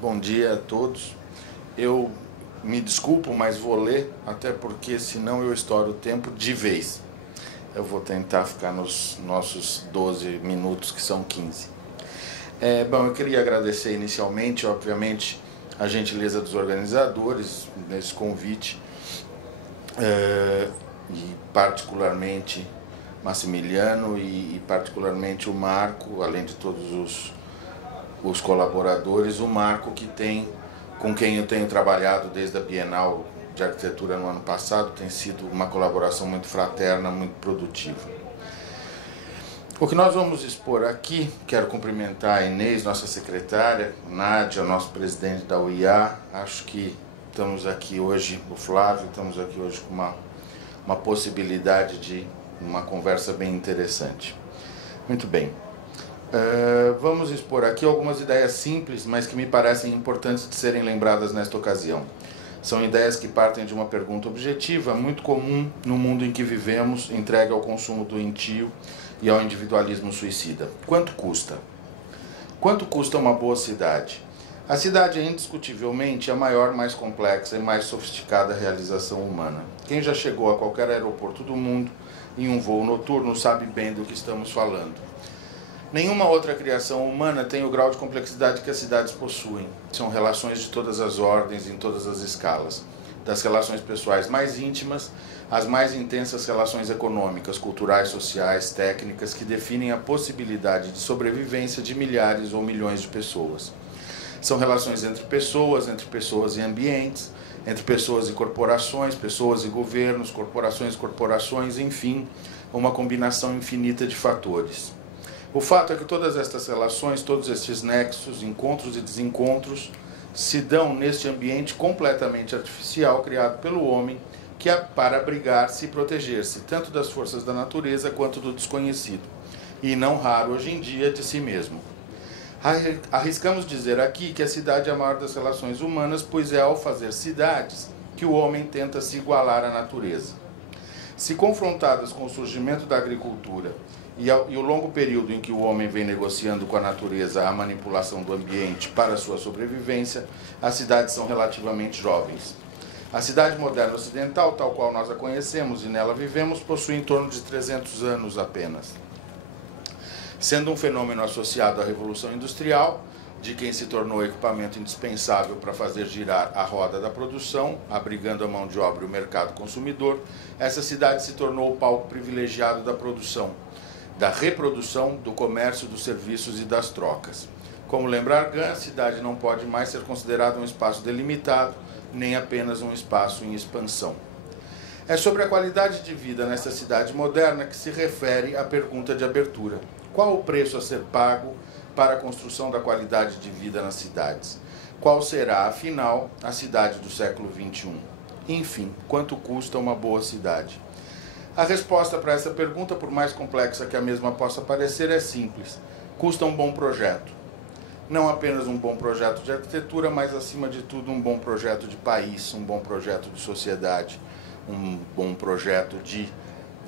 Bom dia a todos. Eu me desculpo, mas vou ler, até porque senão eu estouro o tempo de vez. Eu vou tentar ficar nos nossos 12 minutos, que são 15. Bom, eu queria agradecer inicialmente, obviamente, a gentileza dos organizadores nesse convite, e particularmente Massimiliano e particularmente o Marco, além de todos os colaboradores, o Marco com quem eu tenho trabalhado desde a Bienal de Arquitetura no ano passado, tem sido uma colaboração muito fraterna, muito produtiva. O que nós vamos expor aqui, quero cumprimentar a Inês, nossa secretária, Nádia, nosso presidente da UIA, acho que estamos aqui hoje, o Flávio, estamos aqui hoje com uma possibilidade de uma conversa bem interessante. Muito bem. Vamos expor aqui algumas ideias simples, mas que me parecem importantes de serem lembradas nesta ocasião. São ideias que partem de uma pergunta objetiva, muito comum no mundo em que vivemos, entregue ao consumo doentio e ao individualismo suicida. Quanto custa? Quanto custa uma boa cidade? A cidade é indiscutivelmente a maior, mais complexa e mais sofisticada realização humana. Quem já chegou a qualquer aeroporto do mundo em um voo noturno sabe bem do que estamos falando. Nenhuma outra criação humana tem o grau de complexidade que as cidades possuem. São relações de todas as ordens, em todas as escalas. Das relações pessoais mais íntimas, às mais intensas relações econômicas, culturais, sociais, técnicas, que definem a possibilidade de sobrevivência de milhares ou milhões de pessoas. São relações entre pessoas e ambientes, entre pessoas e corporações, pessoas e governos, corporações, enfim, uma combinação infinita de fatores. O fato é que todas estas relações, todos estes nexos, encontros e desencontros, se dão neste ambiente completamente artificial criado pelo homem, que é para abrigar-se e proteger-se, tanto das forças da natureza quanto do desconhecido, e não raro hoje em dia de si mesmo. Arriscamos dizer aqui que a cidade é a maior das relações humanas, pois é ao fazer cidades que o homem tenta se igualar à natureza. Se confrontadas com o surgimento da agricultura e o longo período em que o homem vem negociando com a natureza a manipulação do ambiente para sua sobrevivência, as cidades são relativamente jovens. A cidade moderna ocidental, tal qual nós a conhecemos e nela vivemos, possui em torno de 300 anos apenas. Sendo um fenômeno associado à Revolução Industrial, de quem se tornou equipamento indispensável para fazer girar a roda da produção, abrigando a mão de obra e o mercado consumidor, essa cidade se tornou o palco privilegiado da produção, da reprodução, do comércio, dos serviços e das trocas. Como lembra Argan, a cidade não pode mais ser considerada um espaço delimitado, nem apenas um espaço em expansão. É sobre a qualidade de vida nessa cidade moderna que se refere a pergunta de abertura. Qual o preço a ser pago para a construção da qualidade de vida nas cidades? Qual será, afinal, a cidade do século XXI? Enfim, quanto custa uma boa cidade? A resposta para essa pergunta, por mais complexa que a mesma possa parecer, é simples. Custa um bom projeto. Não apenas um bom projeto de arquitetura, mas, acima de tudo, um bom projeto de país, um bom projeto de sociedade, um bom projeto de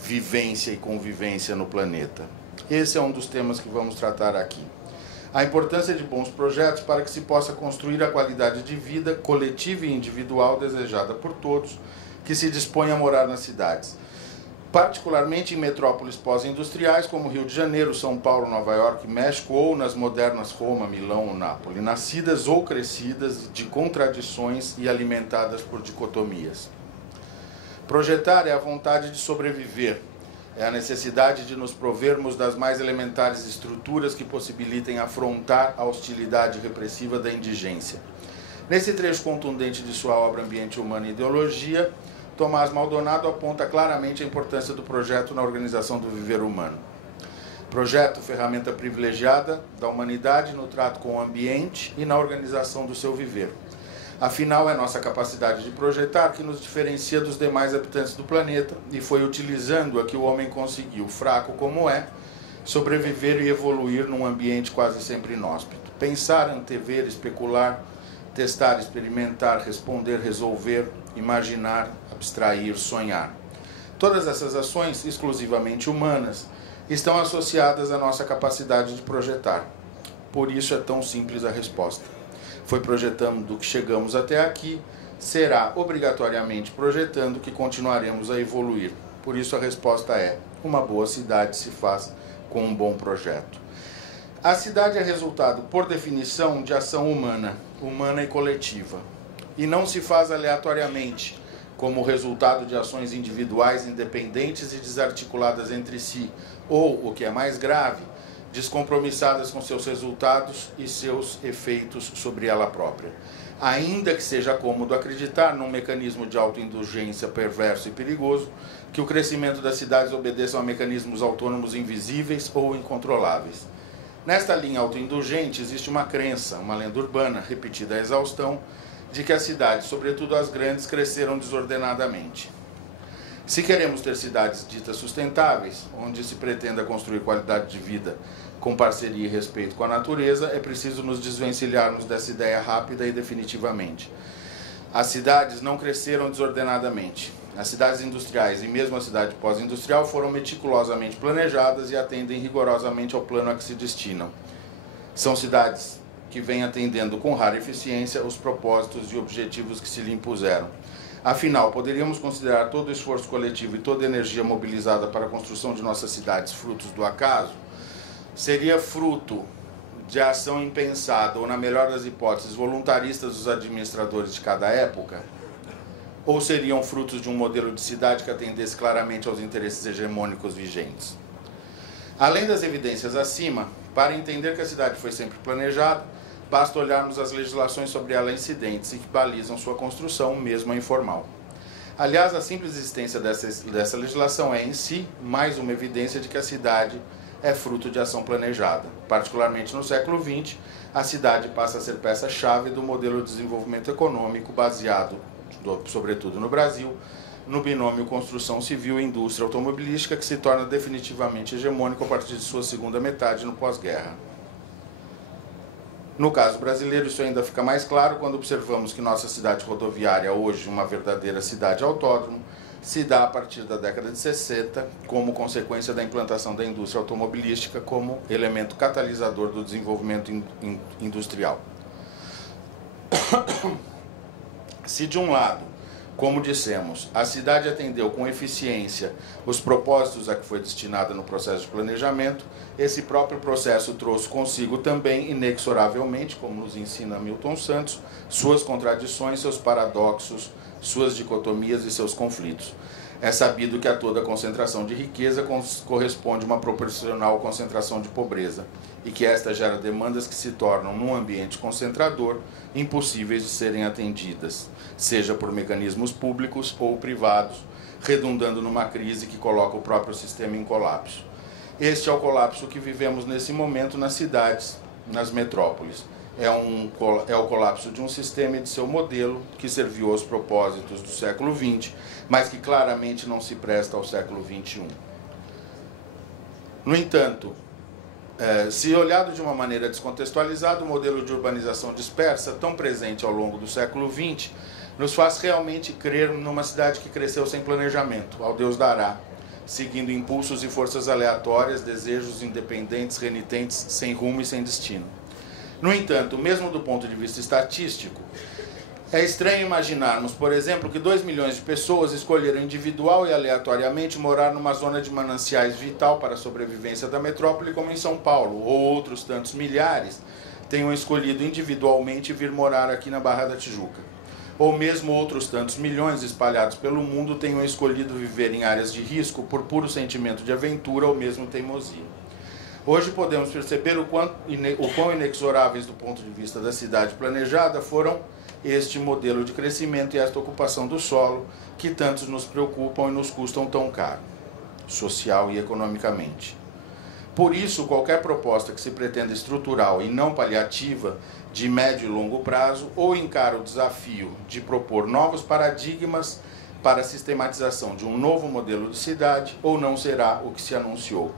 vivência e convivência no planeta. Esse é um dos temas que vamos tratar aqui. A importância de bons projetos para que se possa construir a qualidade de vida coletiva e individual desejada por todos que se dispõem a morar nas cidades, particularmente em metrópoles pós-industriais como Rio de Janeiro, São Paulo, Nova York, México ou nas modernas Roma, Milão ou Nápoles, nascidas ou crescidas de contradições e alimentadas por dicotomias. Projetar é a vontade de sobreviver, é a necessidade de nos provermos das mais elementares estruturas que possibilitem afrontar a hostilidade repressiva da indigência. Nesse trecho contundente de sua obra Ambiente Humano e Ideologia, Tomás Maldonado aponta claramente a importância do projeto na organização do viver humano. Projeto, ferramenta privilegiada da humanidade no trato com o ambiente e na organização do seu viver. Afinal, é nossa capacidade de projetar que nos diferencia dos demais habitantes do planeta e foi utilizando-a que o homem conseguiu, fraco como é, sobreviver e evoluir num ambiente quase sempre inóspito. Pensar, antever, especular, testar, experimentar, responder, resolver, imaginar, abstrair, sonhar. Todas essas ações, exclusivamente humanas, estão associadas à nossa capacidade de projetar. Por isso é tão simples a resposta. Foi projetando que chegamos até aqui, será obrigatoriamente projetando que continuaremos a evoluir. Por isso a resposta é: uma boa cidade se faz com um bom projeto. A cidade é resultado, por definição, de ação humana e coletiva. E não se faz aleatoriamente, como resultado de ações individuais independentes e desarticuladas entre si, ou, o que é mais grave, descompromissadas com seus resultados e seus efeitos sobre ela própria. Ainda que seja cômodo acreditar num mecanismo de autoindulgência perverso e perigoso, que o crescimento das cidades obedeça a mecanismos autônomos invisíveis ou incontroláveis. Nesta linha autoindulgente existe uma crença, uma lenda urbana, repetida à exaustão, de que as cidades, sobretudo as grandes, cresceram desordenadamente. Se queremos ter cidades ditas sustentáveis, onde se pretenda construir qualidade de vida com parceria e respeito com a natureza, é preciso nos desvencilharmos dessa ideia rápida e definitivamente. As cidades não cresceram desordenadamente. As cidades industriais e mesmo a cidade pós-industrial foram meticulosamente planejadas e atendem rigorosamente ao plano a que se destinam. São cidades que vêm atendendo com rara eficiência os propósitos e objetivos que se lhe impuseram. Afinal, poderíamos considerar todo o esforço coletivo e toda a energia mobilizada para a construção de nossas cidades frutos do acaso? Seria fruto de ação impensada ou, na melhor das hipóteses, voluntaristas dos administradores de cada época? Ou seriam frutos de um modelo de cidade que atendesse claramente aos interesses hegemônicos vigentes? Além das evidências acima, para entender que a cidade foi sempre planejada, basta olharmos as legislações sobre ela incidentes e que balizam sua construção, mesmo a informal. Aliás, a simples existência dessa legislação é, em si, mais uma evidência de que a cidade é fruto de ação planejada. Particularmente no século XX, a cidade passa a ser peça-chave do modelo de desenvolvimento econômico baseado, sobretudo no Brasil, no binômio construção civil e indústria automobilística, que se torna definitivamente hegemônico a partir de sua segunda metade no pós-guerra. No caso brasileiro, isso ainda fica mais claro quando observamos que nossa cidade rodoviária, hoje uma verdadeira cidade autódromo, se dá a partir da década de 60 como consequência da implantação da indústria automobilística como elemento catalisador do desenvolvimento industrial. Se de um lado, como dissemos, a cidade atendeu com eficiência os propósitos a que foi destinada no processo de planejamento, esse próprio processo trouxe consigo também, inexoravelmente, como nos ensina Milton Santos, suas contradições, seus paradoxos, suas dicotomias e seus conflitos. É sabido que a toda concentração de riqueza corresponde uma proporcional concentração de pobreza, e que esta gera demandas que se tornam, num ambiente concentrador, impossíveis de serem atendidas, seja por mecanismos públicos ou privados, redundando numa crise que coloca o próprio sistema em colapso. Este é o colapso que vivemos nesse momento nas cidades, nas metrópoles. É o colapso de um sistema e de seu modelo que serviu aos propósitos do século XX, mas que claramente não se presta ao século XXI. No entanto, se olhado de uma maneira descontextualizada, o modelo de urbanização dispersa, tão presente ao longo do século XX, nos faz realmente crer numa cidade que cresceu sem planejamento, ao Deus dará, seguindo impulsos e forças aleatórias, desejos independentes, renitentes, sem rumo e sem destino. No entanto, mesmo do ponto de vista estatístico, é estranho imaginarmos, por exemplo, que 2 milhões de pessoas escolheram individual e aleatoriamente morar numa zona de mananciais vital para a sobrevivência da metrópole, como em São Paulo, ou outros tantos milhares tenham escolhido individualmente vir morar aqui na Barra da Tijuca. Ou mesmo outros tantos milhões espalhados pelo mundo tenham escolhido viver em áreas de risco por puro sentimento de aventura ou mesmo teimosia. Hoje podemos perceber o quão inexoráveis do ponto de vista da cidade planejada foram este modelo de crescimento e esta ocupação do solo que tantos nos preocupam e nos custam tão caro, social e economicamente. Por isso, qualquer proposta que se pretenda estrutural e não paliativa, de médio e longo prazo, ou encara o desafio de propor novos paradigmas para a sistematização de um novo modelo de cidade, ou não será o que se anunciou.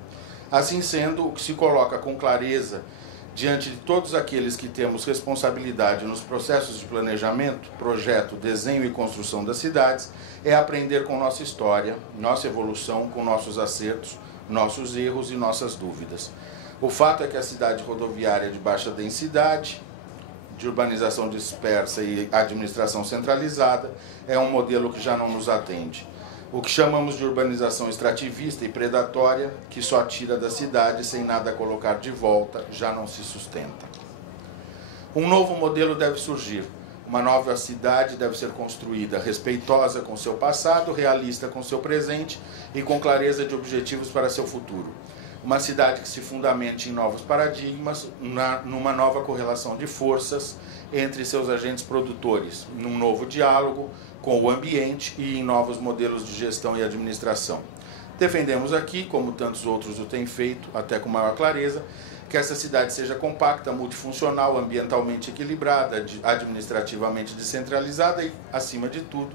Assim sendo, o que se coloca com clareza diante de todos aqueles que temos responsabilidade nos processos de planejamento, projeto, desenho e construção das cidades, é aprender com nossa história, nossa evolução, com nossos acertos, nossos erros e nossas dúvidas. O fato é que a cidade rodoviária de baixa densidade, de urbanização dispersa e administração centralizada, é um modelo que já não nos atende. O que chamamos de urbanização extrativista e predatória, que só tira da cidade sem nada colocar de volta, já não se sustenta. Um novo modelo deve surgir. Uma nova cidade deve ser construída, respeitosa com seu passado, realista com seu presente e com clareza de objetivos para seu futuro. Uma cidade que se fundamente em novos paradigmas, numa nova correlação de forças entre seus agentes produtores, num novo diálogo com o ambiente e em novos modelos de gestão e administração. Defendemos aqui, como tantos outros o têm feito, até com maior clareza, que essa cidade seja compacta, multifuncional, ambientalmente equilibrada, administrativamente descentralizada e, acima de tudo,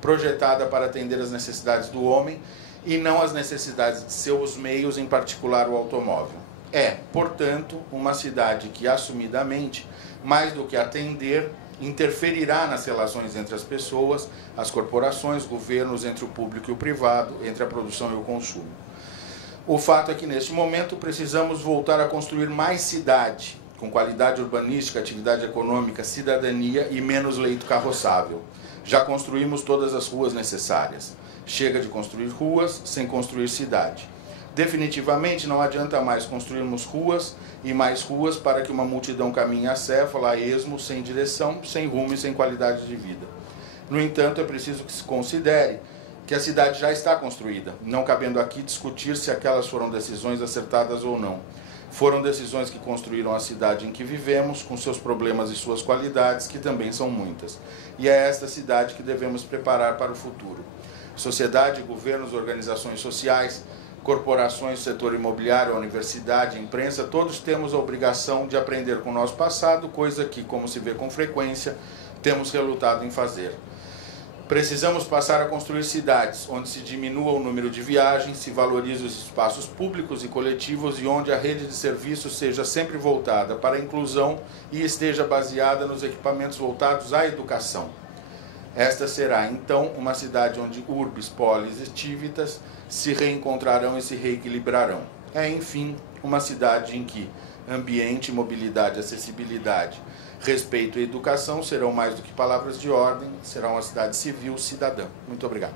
projetada para atender às necessidades do homem e não às necessidades de seus meios, em particular o automóvel. É, portanto, uma cidade que, assumidamente, mais do que atender, interferirá nas relações entre as pessoas, as corporações, governos, entre o público e o privado, entre a produção e o consumo. O fato é que, neste momento, precisamos voltar a construir mais cidade, com qualidade urbanística, atividade econômica, cidadania e menos leito carroçável. Já construímos todas as ruas necessárias. Chega de construir ruas sem construir cidade. Definitivamente não adianta mais construirmos ruas e mais ruas para que uma multidão caminhe acéfala, a esmo, sem direção, sem rumo e sem qualidade de vida. No entanto, é preciso que se considere que a cidade já está construída, não cabendo aqui discutir se aquelas foram decisões acertadas ou não. Foram decisões que construíram a cidade em que vivemos, com seus problemas e suas qualidades, que também são muitas. E é esta cidade que devemos preparar para o futuro. Sociedade, governos, organizações sociais, corporações, setor imobiliário, a universidade, a imprensa, todos temos a obrigação de aprender com o nosso passado, coisa que, como se vê com frequência, temos relutado em fazer. Precisamos passar a construir cidades onde se diminua o número de viagens, se valorize os espaços públicos e coletivos e onde a rede de serviços seja sempre voltada para a inclusão e esteja baseada nos equipamentos voltados à educação. Esta será, então, uma cidade onde urbes, polis e civitas se reencontrarão e se reequilibrarão. É, enfim, uma cidade em que ambiente, mobilidade, acessibilidade, respeito e educação serão mais do que palavras de ordem, será uma cidade civil cidadã. Muito obrigado.